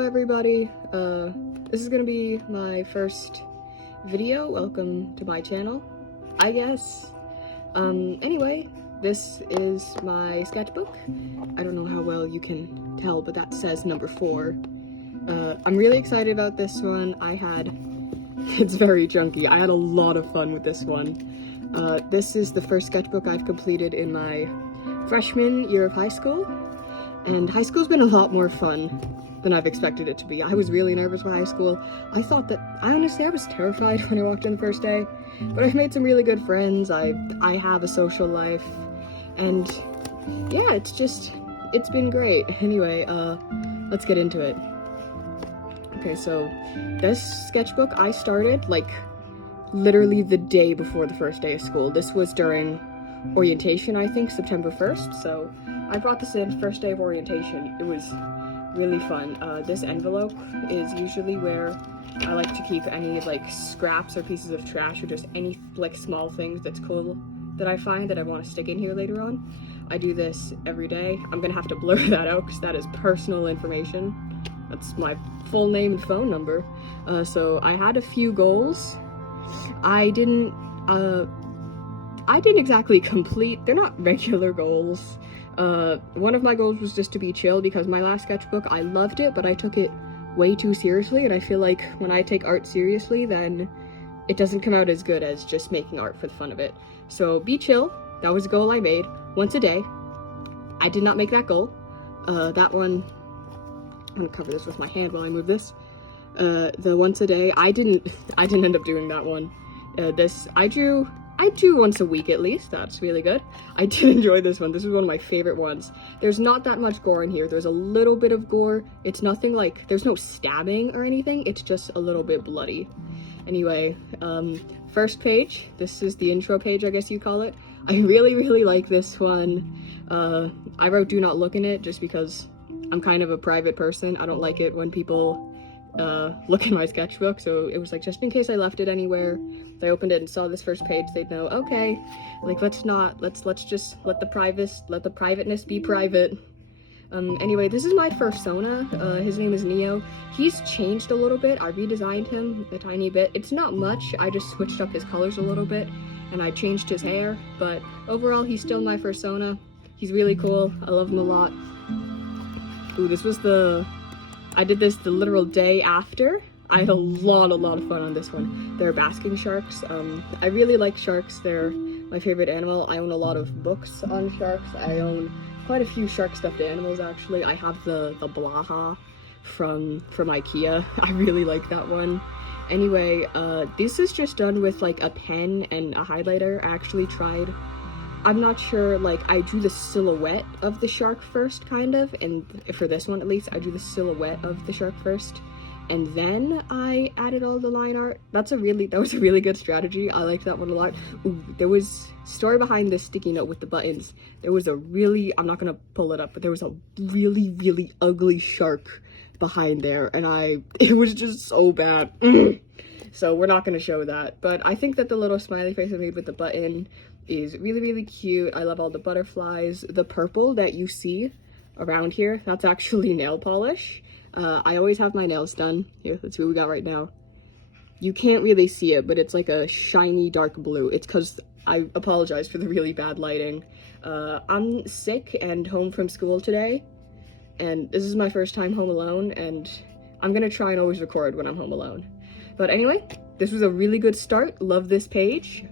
Hello everybody, this is gonna be my first video. Welcome to my channel, I guess. Anyway, this is my sketchbook. I don't know how well you can tell, but that says number 4. I'm really excited about this one. It's very chunky. I had a lot of fun with this one. This is the first sketchbook I've completed in my freshman year of high school, and high school's been a lot more fun than I've expected it to be. I was really nervous for high school. I was terrified when I walked in the first day, but I've made some really good friends. I have a social life, and yeah, it's been great. Anyway, let's get into it. Okay, so this sketchbook I started like literally the day before the first day of school. This was during orientation, I think, September 1st, so I brought this in first day of orientation. It was really fun. This envelope is usually where I like to keep any like scraps or pieces of trash or just any like small things that's cool that I find that I want to stick in here later on. I do this every day. I'm gonna have to blur that out because that is personal information. That's my full name and phone number. So I had a few goals. I didn't exactly complete. They're not regular goals. One of my goals was just to be chill because my last sketchbook, I loved it, but I took it way too seriously, and I feel like when I take art seriously, then it doesn't come out as good as just making art for the fun of it. So be chill. That was a goal I made once a day. I did not make that goal. That one, I'm gonna cover this with my hand while I move this. The once a day, I didn't end up doing that one. I do once a week at least. That's really good. I did enjoy this one. This is one of my favorite ones. There's not that much gore in here. There's a little bit of gore. It's nothing like, there's no stabbing or anything. It's just a little bit bloody. Anyway, first page. This is the intro page, I guess you call it. I really like this one. I wrote "do not look in it" just because I'm kind of a private person. I don't like it when people look in my sketchbook, so it was like, just in case I left it anywhere, if I opened it and saw this first page, they'd know, okay, like let's just let the privateness be private. Anyway, this is my persona. His name is Neo. He's changed a little bit. I redesigned him a tiny bit. It's not much. I just switched up his colors a little bit, and I changed his hair, but overall, he's still my persona. He's really cool. I love him a lot. Ooh, I did this the literal day after. I had a lot of fun on this one. They're basking sharks. I really like sharks. They're my favorite animal. I own a lot of books on sharks. I own quite a few shark stuffed animals, actually. I have the Blaha from IKEA. I really like that one. Anyway, this is just done with like a pen and a highlighter. I actually tried, I'm not sure, like I drew the silhouette of the shark first, kind of, and for this one at least, I drew the silhouette of the shark first, and then I added all the line art. That was a really good strategy. I liked that one a lot. Ooh, there was story behind this sticky note with the buttons. There was I'm not gonna pull it up, but there was a really ugly shark behind there, and it was just so bad. So we're not gonna show that, but I think that the little smiley face I made with the button is really cute. I love all the butterflies. The purple that you see around here, that's actually nail polish. I always have my nails done. Here, let's see what we got right now. You can't really see it, but it's like a shiny dark blue. It's because, I apologize for the really bad lighting. I'm sick and home from school today, and this is my first time home alone, and I'm gonna try and always record when I'm home alone. But anyway, this was a really good start. Love this page.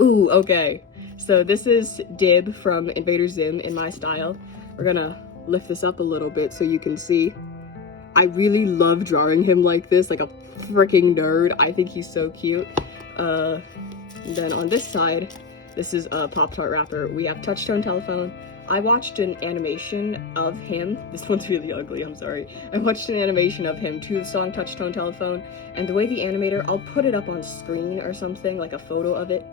Ooh, okay. So this is Dib from Invader Zim in my style. We're gonna lift this up a little bit so you can see. I really love drawing him like this, like a freaking nerd. I think he's so cute. Then on this side, this is a Pop-Tart wrapper. We have Touchtone Telephone. I watched an animation of him. This one's really ugly, I'm sorry. I watched an animation of him to the song Touchtone Telephone, and the way the animator, I'll put it up on screen or something, like a photo of it.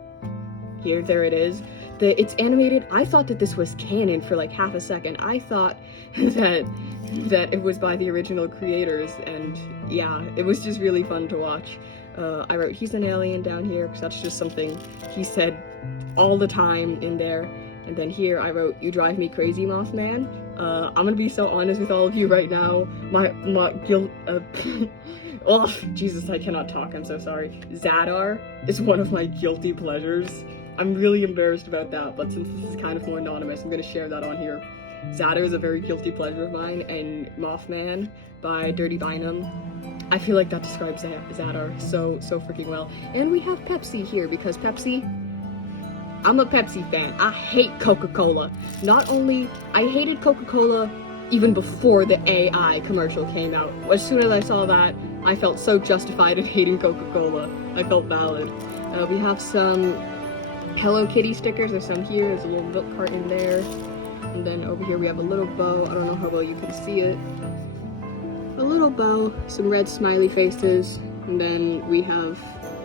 Here, there it is. It's animated. I thought that this was canon for like half a second. I thought that it was by the original creators, and yeah, it was just really fun to watch. I wrote, "He's an alien" down here, because that's just something he said all the time in there. And then here I wrote, "You drive me crazy, Mothman." I'm gonna be so honest with all of you right now. My guilt. Oh, Jesus, I cannot talk. I'm so sorry. Zadar is one of my guilty pleasures. I'm really embarrassed about that, but since this is kind of more anonymous, I'm gonna share that on here. Zadar is a very guilty pleasure of mine, and Mothman by Dirty Bynum. I feel like that describes Zadar so freaking well. And we have Pepsi here because Pepsi, I'm a Pepsi fan. I hate Coca-Cola. Not only, I hated Coca-Cola even before the AI commercial came out. As soon as I saw that, I felt so justified in hating Coca-Cola. I felt valid. We have some Hello Kitty stickers. There's some here. There's a little milk carton there. And then over here we have a little bow. I don't know how well you can see it. A little bow, some red smiley faces, and then we have,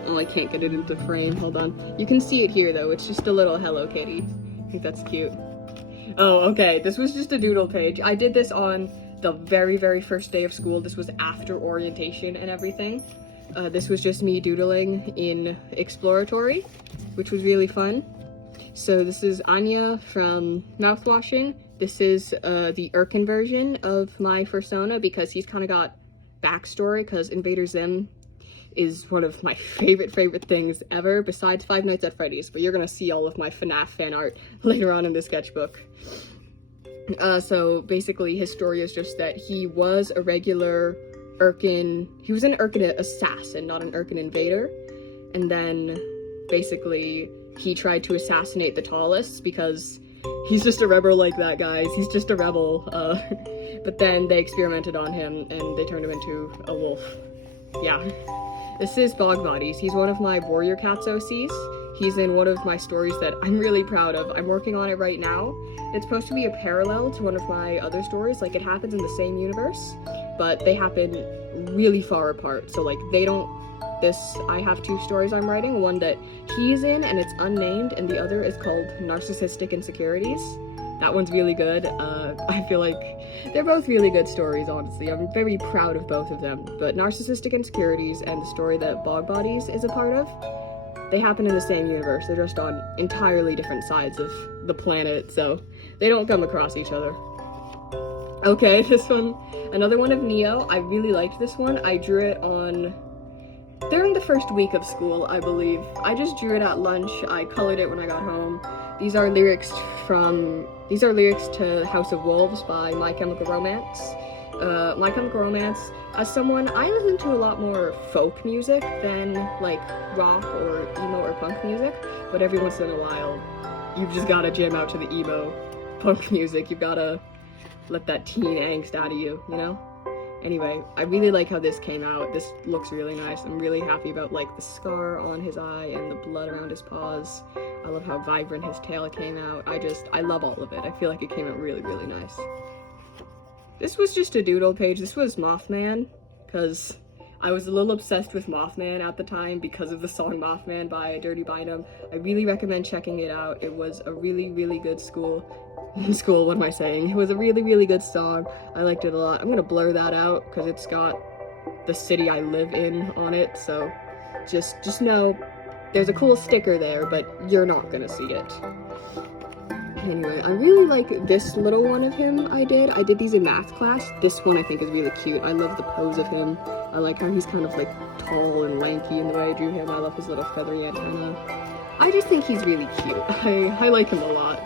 oh, I can't get it into frame, hold on. You can see it here though, it's just a little Hello Kitty. I think that's cute. Oh, okay, this was just a doodle page. I did this on the very first day of school. This was after orientation and everything. This was just me doodling in Exploratory, which was really fun. So this is Anya from Mouthwashing. This is the Irken version of my persona because he's kind of got backstory, because Invader Zim is one of my favorite things ever, besides Five Nights at Freddy's, but you're gonna see all of my FNAF fan art later on in the sketchbook. So basically his story is just that he was a regular Irken, he was an Irken assassin, not an Irken invader, and then basically he tried to assassinate the Tallists because he's just a rebel like that, guys. He's just a rebel. But then they experimented on him and they turned him into a wolf. Yeah. This is Bog Bodies. He's one of my Warrior Cats OCs. He's in one of my stories that I'm really proud of. I'm working on it right now. It's supposed to be a parallel to one of my other stories. Like, it happens in the same universe, but they happen really far apart. So, like, they don't... I have two stories I'm writing, one that he's in and it's unnamed, and the other is called Narcissistic Insecurities. That one's really good. I feel like they're both really good stories, honestly. I'm very proud of both of them. But Narcissistic Insecurities and the story that Bog Bodies is a part of, they happen in the same universe. They're just on entirely different sides of the planet, so they don't come across each other. Okay, this one, another one of Neo. I really liked this one. I drew it on... during the first week of school, I believe. I just drew it at lunch. I colored it when I got home. These are lyrics to House of Wolves by My Chemical Romance. My Chemical Romance, as someone, I listen to a lot more folk music than like rock or emo or punk music, but every once in a while, you've just gotta jam out to the emo punk music. You've gotta let that teen angst out of you, you know? Anyway, I really like how this came out. This looks really nice. I'm really happy about like the scar on his eye and the blood around his paws. I love how vibrant his tail came out. I love all of it. I feel like it came out really nice. This was just a doodle page. This was Mothman, because I was a little obsessed with Mothman at the time because of the song Mothman by Dirty Bynum. I really recommend checking it out. It was a really good what am I saying? It was a really good song. I liked it a lot. I'm gonna blur that out because it's got the city I live in on it, so just know there's a cool sticker there, but you're not gonna see it. Anyway, I really like this little one of him I did these in math class. This one I think is really cute. I love the pose of him. I like how he's kind of like tall and lanky in the way I drew him. I love his little feathery antenna. I just think he's really cute. I like him a lot.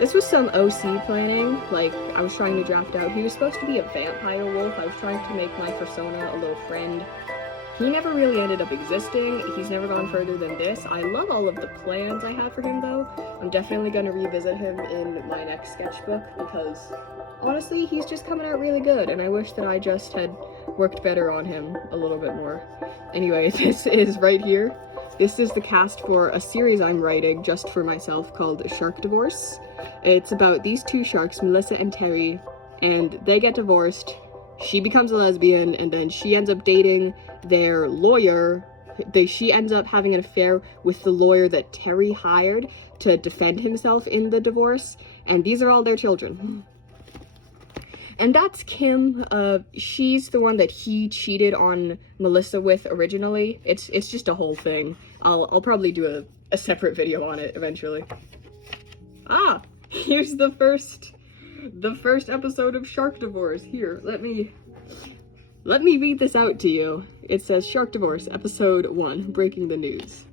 This was some OC planning. Like, I was trying to draft out. He was supposed to be a vampire wolf. I was trying to make my persona a little friend. He never really ended up existing. He's never gone further than this. I love all of the plans I have for him, though. I'm definitely going to revisit him in my next sketchbook because, honestly, he's just coming out really good, and I wish that I just had worked better on him a little bit more. Anyway, this is right here. This is the cast for a series I'm writing just for myself called Shark Divorce. It's about these two sharks, Melissa and Terry, and they get divorced. She becomes a lesbian, and then she ends up dating their lawyer. She ends up having an affair with the lawyer that Terry hired to defend himself in the divorce, and these are all their children. And that's Kim. She's the one that he cheated on Melissa with originally. It's just a whole thing. I'll probably do a separate video on it eventually. Ah, here's the first the first episode of Shark Divorce. Here, let me read this out to you. It says Shark Divorce, episode 1, breaking the news.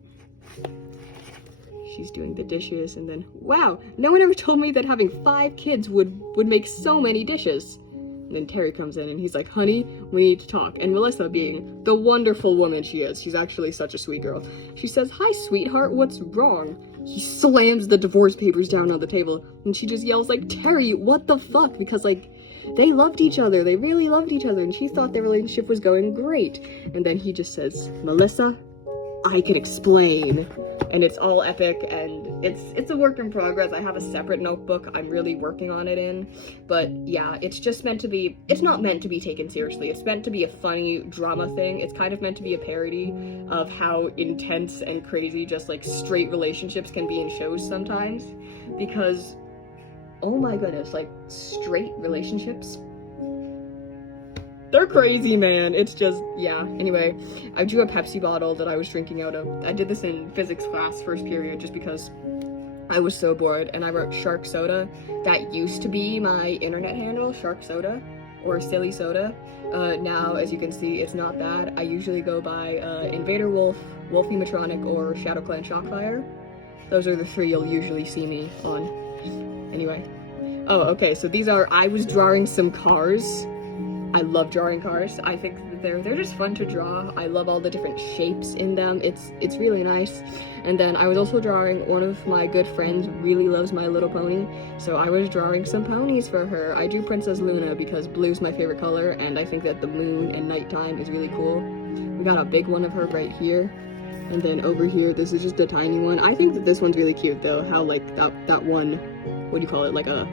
She's doing the dishes, and then, wow, no one ever told me that having 5 kids would make so many dishes. And then Terry comes in and he's like, honey, we need to talk. And Melissa, being the wonderful woman she is, she's actually such a sweet girl, she says, hi, sweetheart, what's wrong? He slams the divorce papers down on the table, and she just yells like, Terry, what the fuck? Because, like, they loved each other, they really loved each other, and she thought their relationship was going great. And then he just says, Melissa, I can explain. And it's all epic, and it's a work in progress. I have a separate notebook I'm really working on it in, but yeah, it's just meant to be, it's not meant to be taken seriously. It's meant to be a funny drama thing. It's kind of meant to be a parody of how intense and crazy just like straight relationships can be in shows sometimes, because oh my goodness, like straight relationships, they're crazy, man. It's just, yeah. Anyway, I drew a Pepsi bottle that I was drinking out of. I did this in physics class, first period, just because I was so bored, and I wrote Shark Soda. That used to be my internet handle, Shark Soda, or Silly Soda. Now, as you can see, it's not that. I usually go by Invader Wolf, Wolfie Matronic, or Shadow Clan Shockfire. Those are the 3 you'll usually see me on. Anyway. Oh, okay, so these are, I was drawing some cars. I love drawing cars. I think that they're just fun to draw. I love all the different shapes in them. It's really nice. And then I was also drawing, one of my good friends really loves My Little Pony, so I was drawing some ponies for her. I drew Princess Luna because blue's my favorite color, and I think that the moon and nighttime is really cool. We got a big one of her right here. And then over here, this is just a tiny one. I think that this one's really cute though, how like that one, what do you call it, like a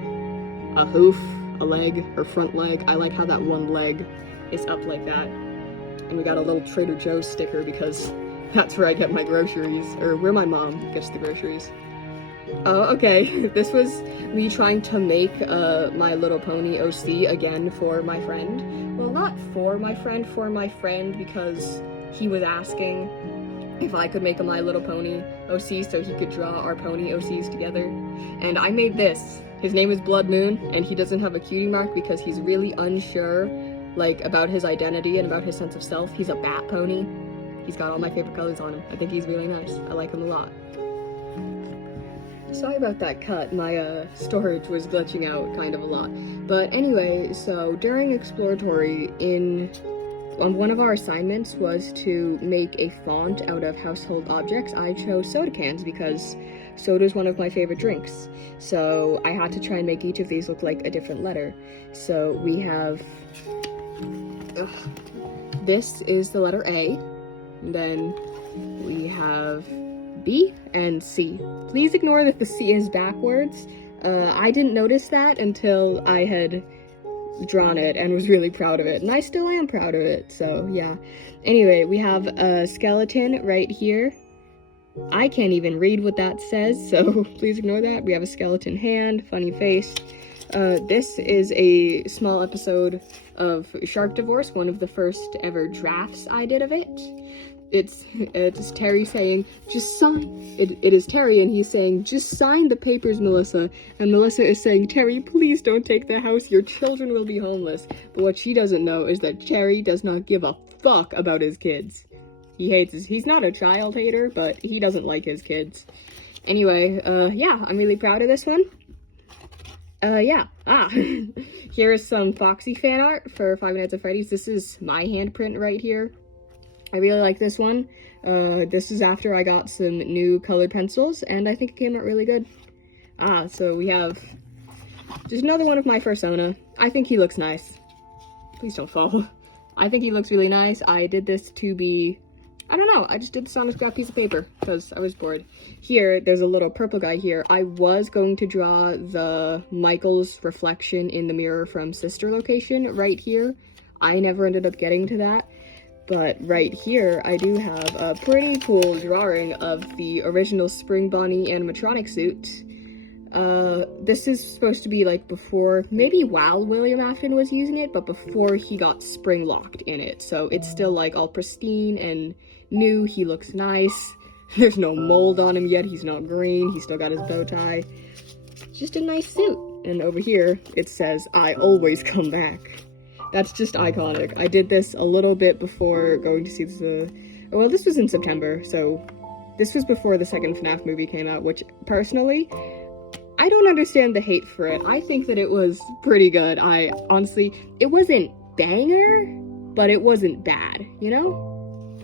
hoof? A leg, or front leg. I like how that one leg is up like that. And we got a little Trader Joe's sticker because that's where I get my groceries, or where my mom gets the groceries. Oh, okay. This was me trying to make My Little Pony OC again for my friend. Well, not for my friend, because he was asking if I could make a My Little Pony OC so he could draw our pony OCs together. And I made this. His name is Blood Moon, and he doesn't have a cutie mark because he's really unsure, like, about his identity and about his sense of self. He's a bat pony. He's got all my favorite colors on him. I think he's really nice. I like him a lot. Sorry about that cut. My storage was glitching out kind of a lot. But anyway, so during exploratory, one of our assignments was to make a font out of household objects. I chose soda cans because soda is one of my favorite drinks. So I had to try and make each of these look like a different letter. So we have, this is the letter A. And then we have B and C. Please ignore that the C is backwards. I didn't notice that until I had drawn it and was really proud of it, and I still am proud of it, so yeah. Anyway, we have a skeleton right here. I can't even read what that says, so please ignore that. We have a skeleton hand, funny face. This is a small episode of Shark Divorce, one of the first ever drafts I did of it. It's Terry saying, just sign. It is Terry, and he's saying, just sign the papers, Melissa. And Melissa is saying, Terry, please don't take the house. Your children will be homeless. But what she doesn't know is that Terry does not give a fuck about his kids. He's not a child hater, but he doesn't like his kids. Anyway, yeah, I'm really proud of this one. Yeah. Here is some Foxy fan art for Five Nights at Freddy's. This is my handprint right here. I really like this one. This is after I got some new colored pencils, and I think it came out really good. So we have just another one of my Fursona. I think he looks nice. Please don't fall. I think he looks really nice. I did this to be, I don't know, I just did this on a scrap piece of paper because I was bored. Here, there's a little purple guy here. I was going to draw the Michael's reflection in the mirror from Sister Location right here. I never ended up getting to that. But right here, I do have a pretty cool drawing of the original Spring Bonnie animatronic suit. This is supposed to be like before, maybe while William Afton was using it, but before he got spring locked in it. So it's still like all pristine and new. He looks nice. There's no mold on him yet. He's not green. He's still got his bow tie. Just a nice suit. And over here, it says, "I always come back." That's just iconic. I did this a little bit before going to see well, this was in September, so this was before the second FNAF movie came out, which, personally, I don't understand the hate for it. I think that it was pretty good. Honestly, it wasn't banger, but it wasn't bad, you know?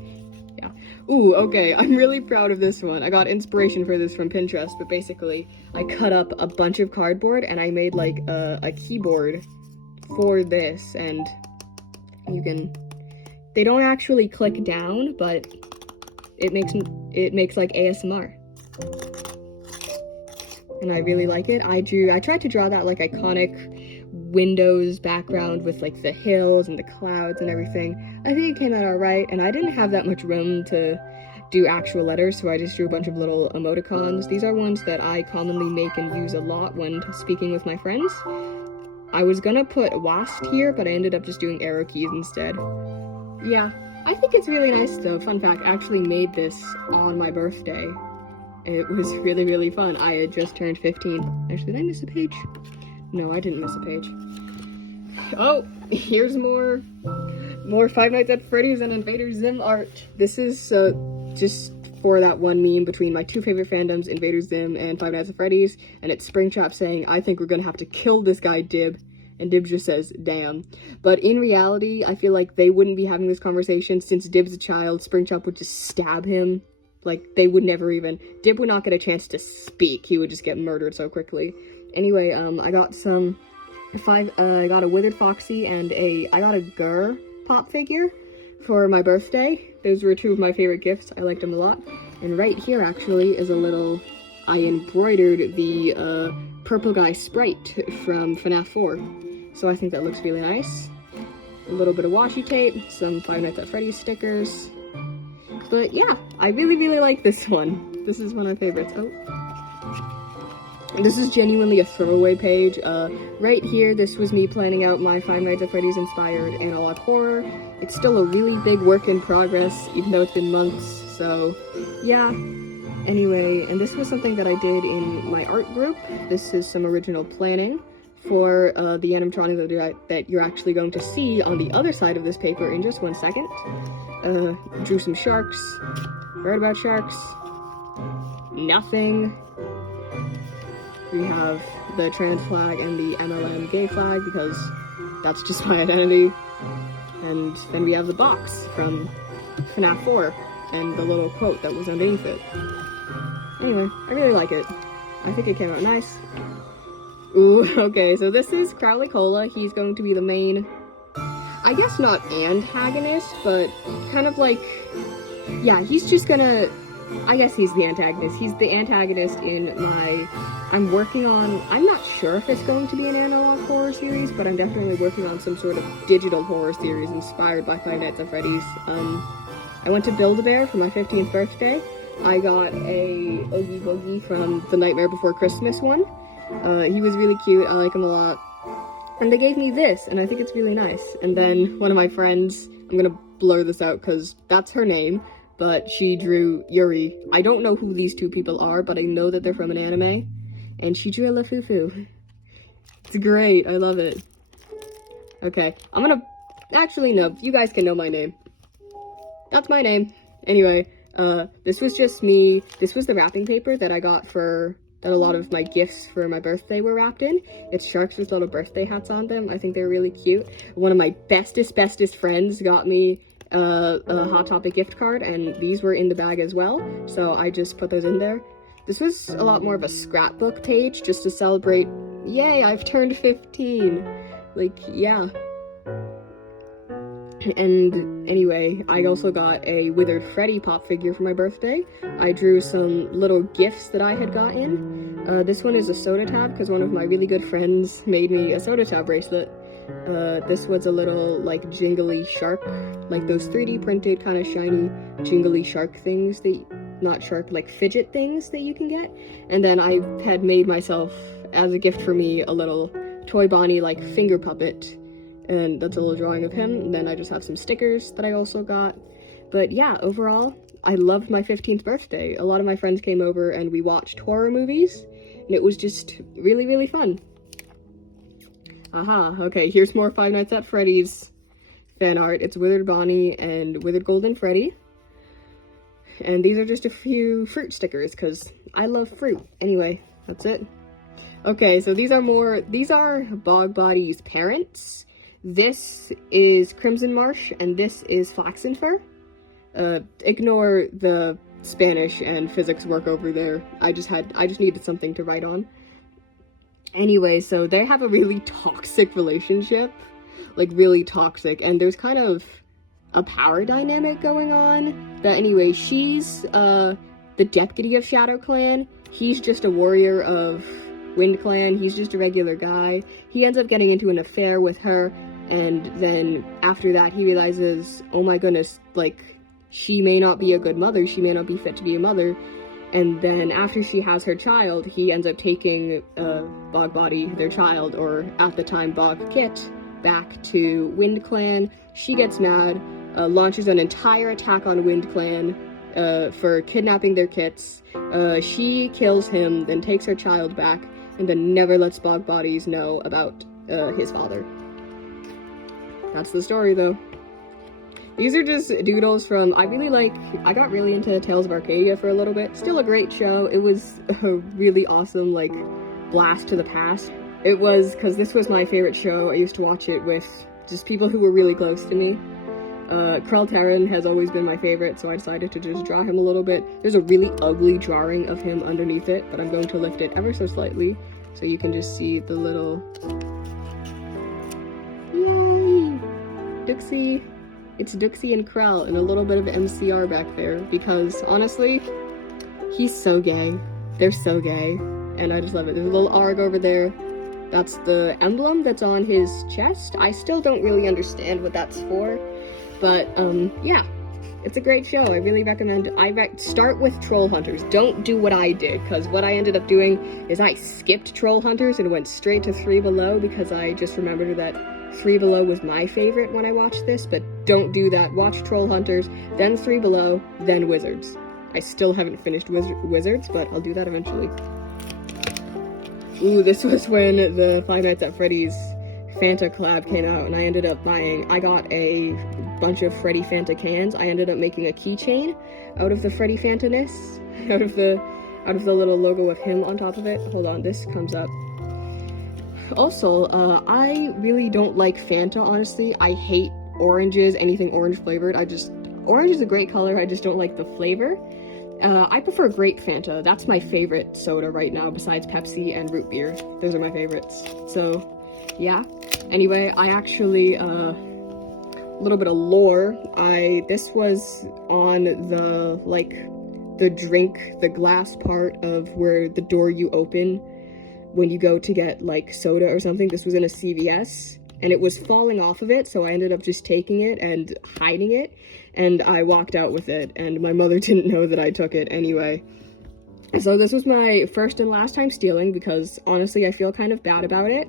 Yeah. Ooh, okay, I'm really proud of this one. I got inspiration for this from Pinterest, but basically, I cut up a bunch of cardboard and I made like a keyboard for this, and they don't actually click down, but it makes like ASMR. And I really like it. I tried to draw that like iconic Windows background with like the hills and the clouds and everything. I think it came out alright, and I didn't have that much room to do actual letters, so I just drew a bunch of little emoticons. These are ones that I commonly make and use a lot when speaking with my friends. I was gonna put WASD here, but I ended up just doing arrow keys instead. Yeah, I think it's really nice though. Fun fact, I actually made this on my birthday. It was really, really fun. I had just turned 15. Actually, did I miss a page? No, I didn't miss a page. Oh, here's more Five Nights at Freddy's and Invader Zim art. This is just for that one meme between my two favorite fandoms, Invader Zim and Five Nights at Freddy's, and it's Springtrap saying, "I think we're gonna have to kill this guy, Dib." And Dib just says, "Damn." But in reality, I feel like they wouldn't be having this conversation since Dib's a child. Springtrap would just stab him. Like, they would never even... Dib would not get a chance to speak. He would just get murdered so quickly. Anyway, I got I got a Withered Foxy and I got a Gurr pop figure for my birthday. Those were two of my favorite gifts. I liked them a lot. And right here, actually, is a little... I embroidered the purple guy sprite from FNAF 4. So I think that looks really nice. A little bit of washi tape, some Five Nights at Freddy's stickers. But yeah, I really, really like this one. This is one of my favorites. Oh. This is genuinely a throwaway page. Right here, this was me planning out my Five Nights at Freddy's inspired analog horror. It's still a really big work in progress, even though it's been months, so yeah. Anyway, and this was something that I did in my art group. This is some original planning for the animatronic that you're actually going to see on the other side of this paper in just 1 second. Drew some sharks. Heard about sharks? Nothing. We have the trans flag and the MLM gay flag because that's just my identity. And then we have the box from FNAF 4 and the little quote that was underneath it. Anyway, I really like it. I think it came out nice. Ooh, okay, so this is Crowley Cola. He's going to be the main, I guess not antagonist, but kind of like, yeah, he's just gonna, I guess he's the antagonist. He's the antagonist in my, I'm not sure if it's going to be an analog horror series, but I'm definitely working on some sort of digital horror series inspired by Five Nights at Freddy's. I went to Build-A-Bear for my 15th birthday. I got a Oogie Boogie from the Nightmare Before Christmas one. He was really cute, I like him a lot. And they gave me this, and I think it's really nice. And then one of my friends, I'm gonna blur this out because that's her name, but she drew Yuri. I don't know who these two people are, but I know that they're from an anime. And she drew a Lafufu. It's great, I love it. Okay, actually no, you guys can know my name. That's my name. Anyway, this was just me. This was the wrapping paper that I got that a lot of my gifts for my birthday were wrapped in. It's sharks with little birthday hats on them. I think they're really cute. One of my bestest friends got me a Hot Topic gift card, and these were in the bag as well, so I just put those in there. This was a lot more of a scrapbook page, just to celebrate, yay, I've turned 15. Like, yeah. And anyway, I also got a Withered Freddy pop figure for my birthday. I drew some little gifts that I had gotten. This one is a soda tab because one of my really good friends made me a soda tab bracelet. This was a little like jingly shark, like those 3D printed kind of shiny jingly shark things like fidget things that you can get. And then I had made myself, as a gift for me, a little Toy Bonnie like finger puppet. And that's a little drawing of him. And then I just have some stickers that I also got. But yeah, overall, I loved my 15th birthday. A lot of my friends came over and we watched horror movies, and it was just really, really fun. Aha, okay, here's more Five Nights at Freddy's fan art. It's Withered Bonnie and Withered Golden Freddy. And these are just a few fruit stickers, because I love fruit. Anyway, that's it. Okay, so these are Bog Body's parents. This is Crimson Marsh, and this is Flaxen Fur. Ignore the Spanish and physics work over there. I just needed something to write on. Anyway, so they have a really toxic relationship. Like, really toxic, and there's kind of a power dynamic going on. But anyway, she's, the deputy of Shadow Clan. He's just a warrior of Wind Clan. He's just a regular guy. He ends up getting into an affair with her, and then after that he realizes, oh my goodness, like, she may not be a good mother, she may not be fit to be a mother. And then after she has her child, he ends up taking Bog Body, their child, or at the time Bog Kit, back to Wind Clan. She gets mad, launches an entire attack on Wind Clan for kidnapping their kits. She kills him, then takes her child back, and then never lets Bog Bodies know about his father. That's the story, though. These are just doodles from, I got really into Tales of Arcadia for a little bit. Still a great show. It was a really awesome, like, blast to the past. It was, because this was my favorite show. I used to watch it with just people who were really close to me. Krell Terran has always been my favorite, so I decided to just draw him a little bit. There's a really ugly drawing of him underneath it, but I'm going to lift it ever so slightly, so you can just see the little... Yay! Duxie. It's Duxie and Krell, and a little bit of MCR back there, because, honestly, he's so gay. They're so gay, and I just love it. There's a little ARG over there. That's the emblem that's on his chest. I still don't really understand what that's for, but, yeah. It's a great show. I really recommend start with Troll Hunters. Don't do what I did, because what I ended up doing is I skipped Troll Hunters and went straight to Three Below, because I just remembered that Three Below was my favorite when I watched this, but don't do that. Watch Troll Hunters, then Three Below, then Wizards. I still haven't finished Wizards, but I'll do that eventually. Ooh, this was when the Five Nights at Freddy's Fanta collab came out, and I got a bunch of Freddy Fanta cans. I ended up making a keychain out of the Freddy Fanta-ness, out of the little logo of him on top of it. Hold on, this comes up. Also, I really don't like Fanta, honestly. I hate oranges, anything orange flavored. Orange is a great color, I just don't like the flavor. I prefer grape Fanta. That's my favorite soda right now, besides Pepsi and root beer. Those are my favorites. So, yeah. Anyway, I actually, a little bit of lore. This was on the glass part of where the door you open when you go to get, like, soda or something. This was in a CVS, and it was falling off of it, so I ended up just taking it and hiding it, and I walked out with it, and my mother didn't know that I took it anyway. So this was my first and last time stealing, because honestly I feel kind of bad about it,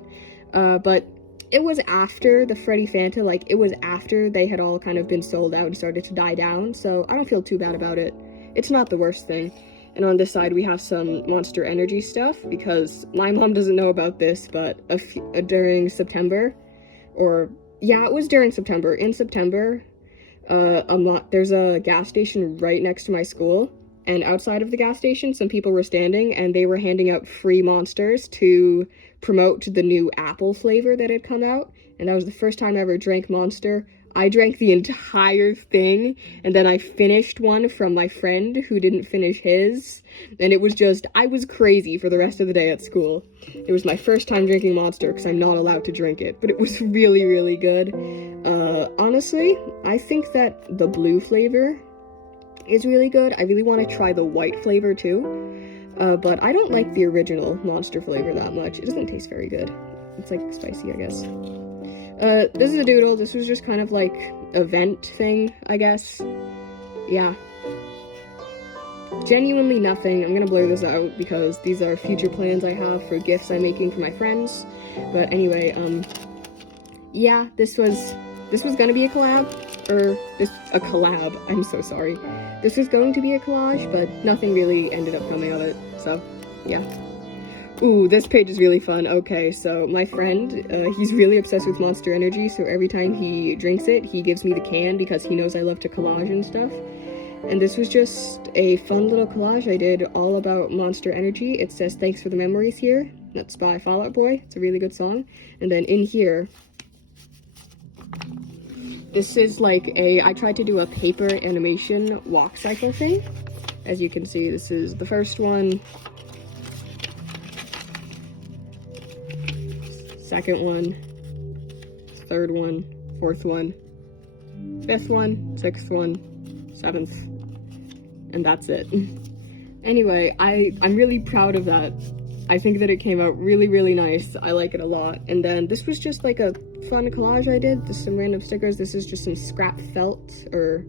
but it was after the Freddy Fanta, like, it was after they had all kind of been sold out and started to die down, so I don't feel too bad about it. It's not the worst thing. And on this side we have some Monster Energy stuff, because my mom doesn't know about this, but during September, it was during September. In September, there's a gas station right next to my school, and outside of the gas station some people were standing and they were handing out free Monsters to promote the new apple flavor that had come out, and that was the first time I ever drank Monster. I drank the entire thing, and then I finished one from my friend who didn't finish his, and it was just, I was crazy for the rest of the day at school. It was my first time drinking Monster, because I'm not allowed to drink it, but it was really, really good. Honestly, I think that the blue flavor is really good. I really want to try the white flavor too, but I don't like the original Monster flavor that much. It doesn't taste very good. It's, like, spicy, I guess. This is a doodle. This was just kind of like event thing, I guess. Yeah. Genuinely nothing. I'm gonna blur this out because these are future plans I have for gifts I'm making for my friends. But anyway, yeah, this was gonna be a collab, a collab, I'm so sorry. This was going to be a collage, but nothing really ended up coming of it, so, yeah. Ooh, this page is really fun. Okay, so my friend, he's really obsessed with Monster Energy, so every time he drinks it, he gives me the can because he knows I love to collage and stuff. And this was just a fun little collage I did all about Monster Energy. It says, "Thanks for the memories" here. That's by Fall Out Boy. It's a really good song. And then in here, this is like I tried to do a paper animation walk cycle thing. As you can see, this is the first one, second one, third one, fourth one, fifth one, sixth one, seventh, and that's it. Anyway, I'm really proud of that. I think that it came out really, really nice. I like it a lot. And then this was just like a fun collage I did. Just some random stickers. This is just some scrap felt, or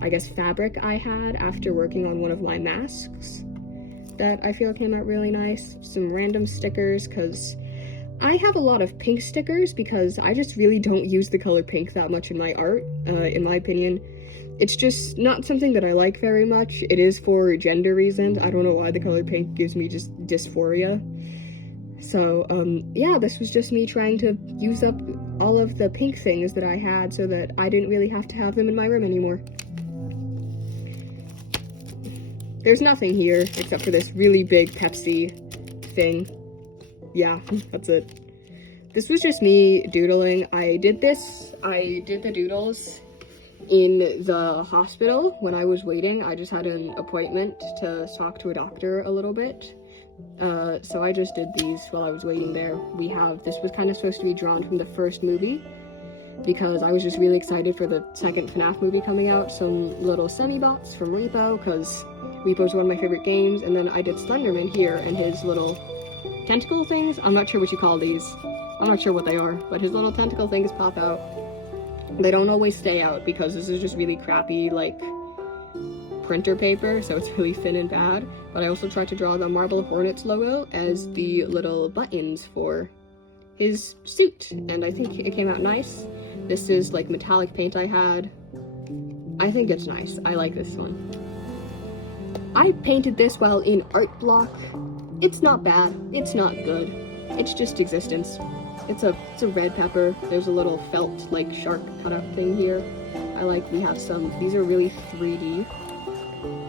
I guess fabric I had after working on one of my masks that I feel came out really nice. Some random stickers, because I have a lot of pink stickers because I just really don't use the color pink that much in my art, in my opinion. It's just not something that I like very much. It is for gender reasons. I don't know why the color pink gives me just dysphoria. So, yeah, this was just me trying to use up all of the pink things that I had so that I didn't really have to have them in my room anymore. There's nothing here except for this really big Pepsi thing. Yeah, that's it. This was just me doodling. I did the doodles in the hospital when I was waiting. I just had an appointment to talk to a doctor a little bit. So I just did these while I was waiting there. This was kind of supposed to be drawn from the first movie because I was just really excited for the second FNAF movie coming out. Some little semi-bots from Repo, because Repo's one of my favorite games. And then I did Slenderman here and his little tentacle things. I'm not sure what you call these. I'm not sure what they are, but his little tentacle things pop out. They don't always stay out because this is just really crappy, like, printer paper, so it's really thin and bad. But I also tried to draw the Marble Hornets logo as the little buttons for his suit, and I think it came out nice. This is like metallic paint I had. I think it's nice. I like this one. I painted this while in art block. It's not bad. It's not good. It's just existence. It's a red pepper. There's a little felt like shark cut up thing here. We have some, these are really 3D.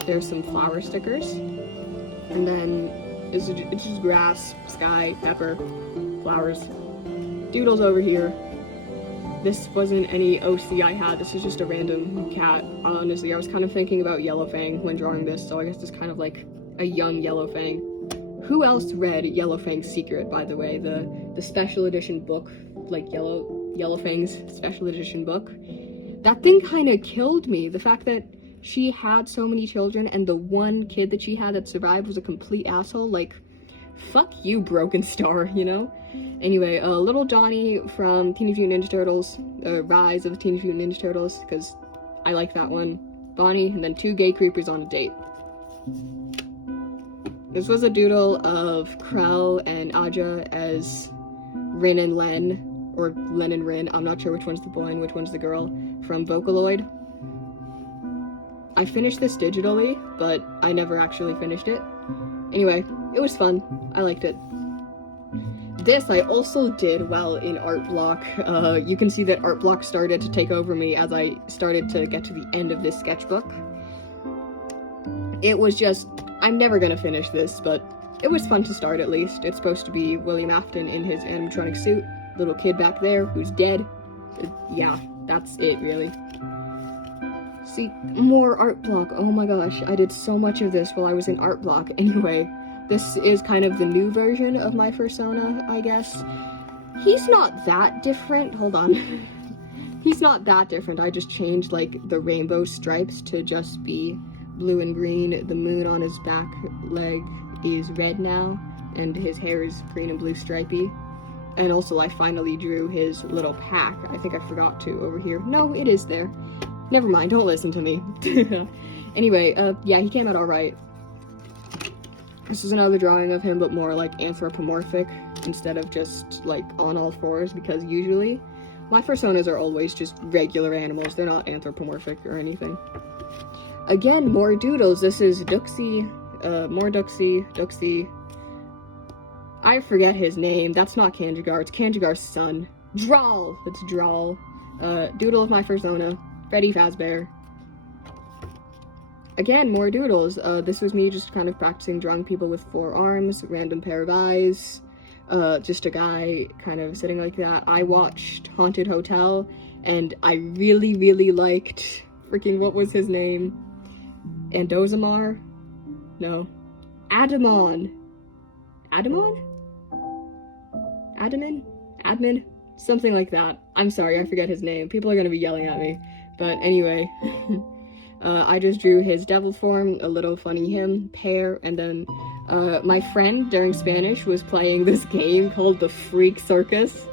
There's some flower stickers. And then it's just grass, sky, pepper, flowers. Doodles over here. This wasn't any OC I had. This is just a random cat. Honestly, I was kind of thinking about Yellowfang when drawing this, so I guess it's kind of like a young Yellowfang. Who else read Yellowfang's Secret, by the way? The special edition book, like Yellowfang's special edition book. That thing kind of killed me. The fact that she had so many children and the one kid that she had that survived was a complete asshole. Like, fuck you, Broken Star, you know? Anyway, little Johnny from Teenage Mutant Ninja Turtles, Rise of the Teenage Mutant Ninja Turtles, because I like that one. Bonnie, and then 2 gay creepers on a date. This was a doodle of Krell and Aja as Rin and Len, or Len and Rin. I'm not sure which one's the boy and which one's the girl, from Vocaloid. I finished this digitally, but I never actually finished it. Anyway, it was fun. I liked it. This I also did while in art block. You can see that art block started to take over me as I started to get to the end of this sketchbook. It was just, I'm never gonna finish this, but it was fun to start at least. It's supposed to be William Afton in his animatronic suit, little kid back there who's dead. Yeah, that's it really. See, more art block. Oh my gosh, I did so much of this while I was in art block. Anyway, this is kind of the new version of my persona, I guess. He's not that different. Hold on. He's not that different. I just changed, like, the rainbow stripes to just be blue and green. The moon on his back leg is red now, and his hair is green and blue stripy. And also, I finally drew his little pack. I think I forgot to over here. No, it is there. Never mind, don't listen to me. Anyway, yeah, he came out alright. This is another drawing of him, but more like anthropomorphic instead of just like on all fours, because usually my personas are always just regular animals. They're not anthropomorphic or anything. Again, more doodles. This is Duxie, more Duxie, I forget his name. That's not Kanjigar. It's Kanjigar's son. Drawl. It's Drawl. Doodle of my persona. Freddy Fazbear. Again, more doodles. This was me just kind of practicing drawing people with 4 arms, random pair of eyes, just a guy kind of sitting like that. I watched Haunted Hotel, and I really, really liked freaking, what was his name? Andozamar? No. Adamon. Adamon? Admin? Something like that. I'm sorry, I forget his name. People are gonna be yelling at me. But anyway, I just drew his devil form, a little funny him, pear, and then my friend during Spanish was playing this game called the Freak Circus.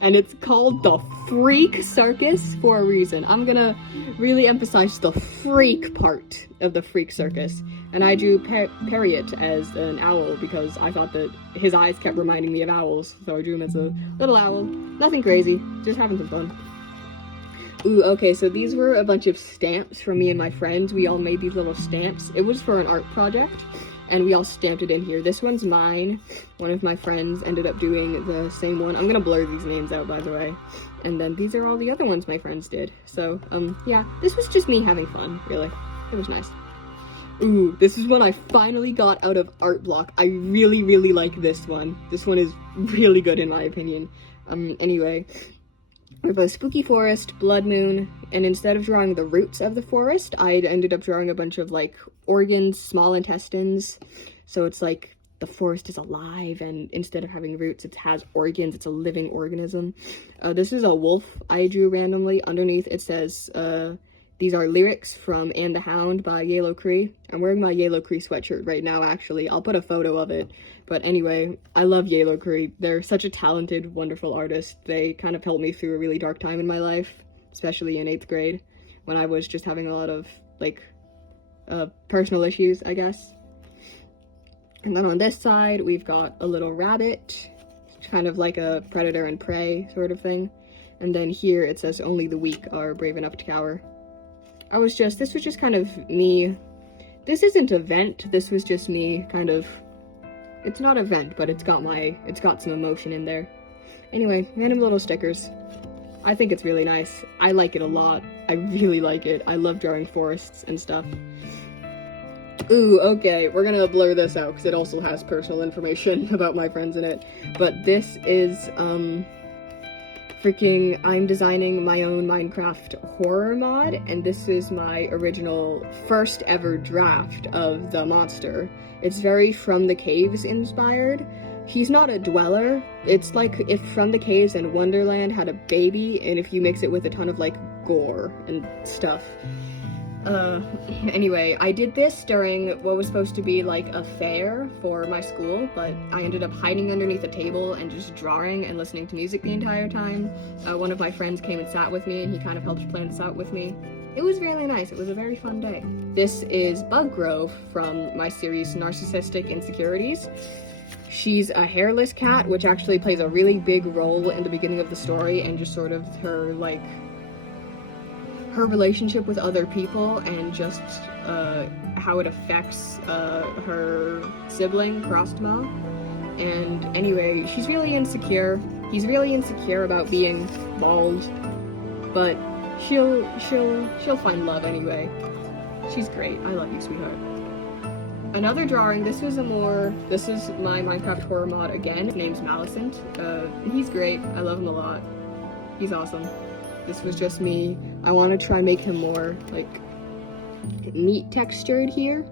And it's called the Freak Circus for a reason. I'm gonna really emphasize the freak part of the Freak Circus. And I drew Periot as an owl because I thought that his eyes kept reminding me of owls. So I drew him as a little owl. Nothing crazy, just having some fun. Ooh, okay, so these were a bunch of stamps from me and my friends. We all made these little stamps. It was for an art project, and we all stamped it in here. This one's mine. One of my friends ended up doing the same one. I'm gonna blur these names out, by the way. And then these are all the other ones my friends did. So, yeah, this was just me having fun, really. It was nice. Ooh, this is one I finally got out of art block. I really, really like this one. This one is really good in my opinion. Anyway, we have a spooky forest, blood moon, and instead of drawing the roots of the forest, I ended up drawing a bunch of, like, organs, small intestines. So it's like the forest is alive, and instead of having roots, it has organs. It's a living organism. This is a wolf I drew randomly. Underneath it says, these are lyrics from And the Hound by Yellow Cree. I'm wearing my Yellow Cree sweatshirt right now, actually. I'll put a photo of it. But anyway, I love Yellow Cree. They're such a talented, wonderful artist. They kind of helped me through a really dark time in my life, especially in 8th grade, when I was just having a lot of, like, personal issues, I guess. And then on this side, we've got a little rabbit, kind of like a predator and prey sort of thing. And then here it says, only the weak are brave enough to cower. This was just kind of me. This isn't a vent, this was just me kind of, it's not a vent, but it's got some emotion in there. Anyway, random little stickers. I think it's really nice. I like it a lot. I really like it. I love drawing forests and stuff. Ooh, okay, we're gonna blur this out because it also has personal information about my friends in it. But this is, I'm designing my own Minecraft horror mod, and this is my original first ever draft of the monster. It's very From the Caves inspired. He's not a dweller. It's like if From the Caves and Wonderland had a baby, and if you mix it with a ton of, like, gore and stuff. Anyway, I did this during what was supposed to be, like, a fair for my school, but I ended up hiding underneath a table and just drawing and listening to music the entire time. One of my friends came and sat with me, and he kind of helped plan this out with me. It was really nice. It was a very fun day. This is Bug Grove from my series Narcissistic Insecurities. She's a hairless cat, which actually plays a really big role in the beginning of the story, and just sort of her, like, her relationship with other people, and just how it affects her sibling, Krostma. And anyway, she's really insecure. He's really insecure about being bald, but she'll find love anyway. She's great. I love you, sweetheart. Another drawing, this is my Minecraft horror mod again. His name's Malicent. He's great. I love him a lot. He's awesome. This was just me. I want to try make him more, like, meat textured here.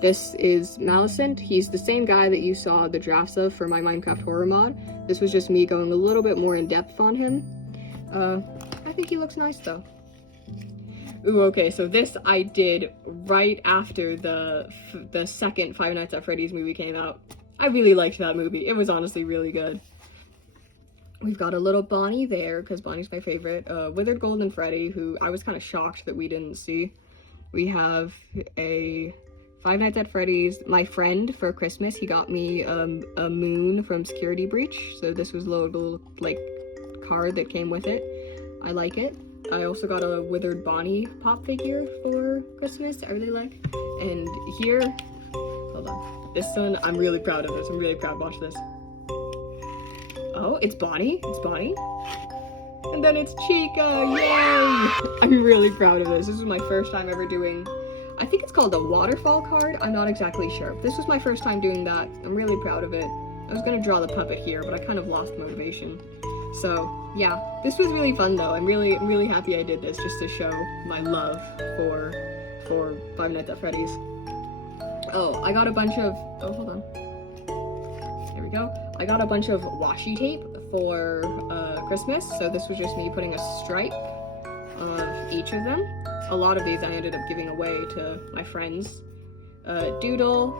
This is Malicent. He's the same guy that you saw the drafts of for my Minecraft horror mod. This was just me going a little bit more in depth on him. I think he looks nice though. Ooh, okay, so this I did right after the second Five Nights at Freddy's movie came out. I really liked that movie. It was honestly really good. We've got a little Bonnie there, because Bonnie's my favorite. Withered Golden Freddy, who I was kind of shocked that we didn't see. We have a Five Nights at Freddy's. My friend, for Christmas, he got me a moon from Security Breach. So this was a little, like, card that came with it. I like it. I also got a Withered Bonnie pop figure for Christmas. I really like. And here, hold on. This one, I'm really proud of this. I'm really proud. Watch this. Oh, it's Bonnie. It's Bonnie. And then it's Chica. Yay! I'm really proud of this. This is my first time ever doing, I think it's called a waterfall card. I'm not exactly sure. This was my first time doing that. I'm really proud of it. I was gonna draw the puppet here, but I kind of lost motivation. So yeah, this was really fun though. I'm really happy I did this just to show my love for Five Nights at Freddy's. Oh, I got a bunch of, oh, hold on. There we go. I got a bunch of washi tape for Christmas, so this was just me putting a stripe of each of them. A lot of these I ended up giving away to my friends. Doodle,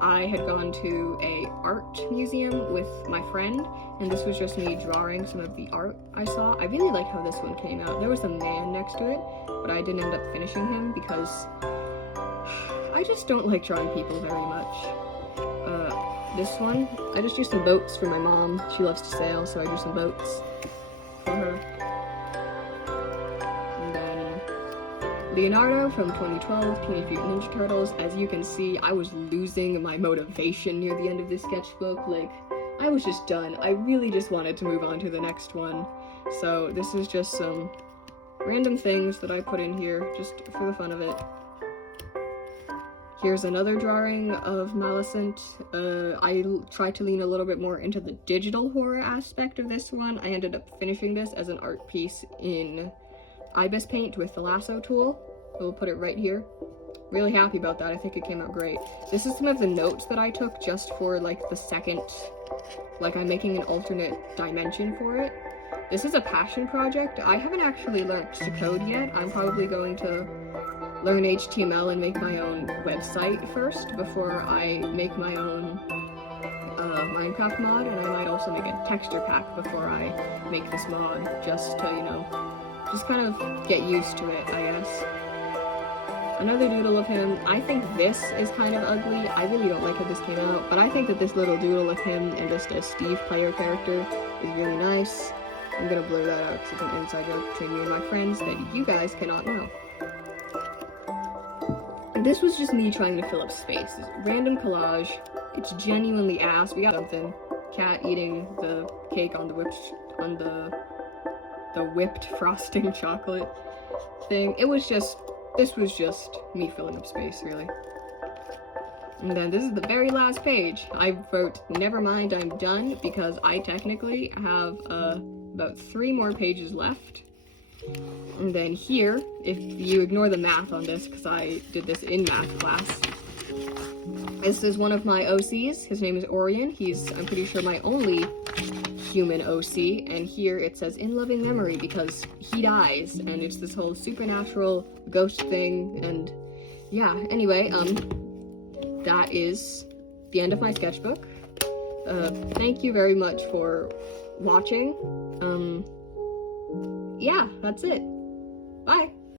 I had gone to a art museum with my friend, and this was just me drawing some of the art I saw. I really like how this one came out. There was a man next to it, but I didn't end up finishing him because I just don't like drawing people very much. This one, I just drew some boats for my mom. She loves to sail, so I drew some boats for her. And then Leonardo from 2012, Teenage Mutant Ninja Turtles. As you can see, I was losing my motivation near the end of this sketchbook. Like, I was just done. I really just wanted to move on to the next one. So this is just some random things that I put in here just for the fun of it. Here's another drawing of Maleficent. I tried to lean a little bit more into the digital horror aspect of this one. I ended up finishing this as an art piece in Ibis Paint with the lasso tool. We'll put it right here. Really happy about that. I think it came out great. This is some of the notes that I took just for like the second, like I'm making an alternate dimension for it. This is a passion project. I haven't actually learned to code yet. I'm probably going to learn HTML and make my own website first before I make my own Minecraft mod, and I might also make a texture pack before I make this mod, just to, you know, just kind of get used to it, I guess. Another doodle of him. I think this is kind of ugly. I really don't like how this came out, but I think that this little doodle of him and just a Steve player character is really nice. I'm gonna blur that out because it's an inside joke between me and my friends that you guys cannot know. This was just me trying to fill up space. It's random collage. It's genuinely ass. We got something. Cat eating the cake on the whipped frosting chocolate thing. This was just me filling up space, really. And then this is the very last page. I wrote, never mind, I'm done, because I technically have about 3 more pages left. And then here, if you ignore the math on this, because I did this in math class, this is one of my OCs. His name is Orion. He's, I'm pretty sure, my only human OC. And here it says, in loving memory, because he dies. And it's this whole supernatural ghost thing. And yeah, anyway, that is the end of my sketchbook. Thank you very much for watching. Yeah, that's it. Bye.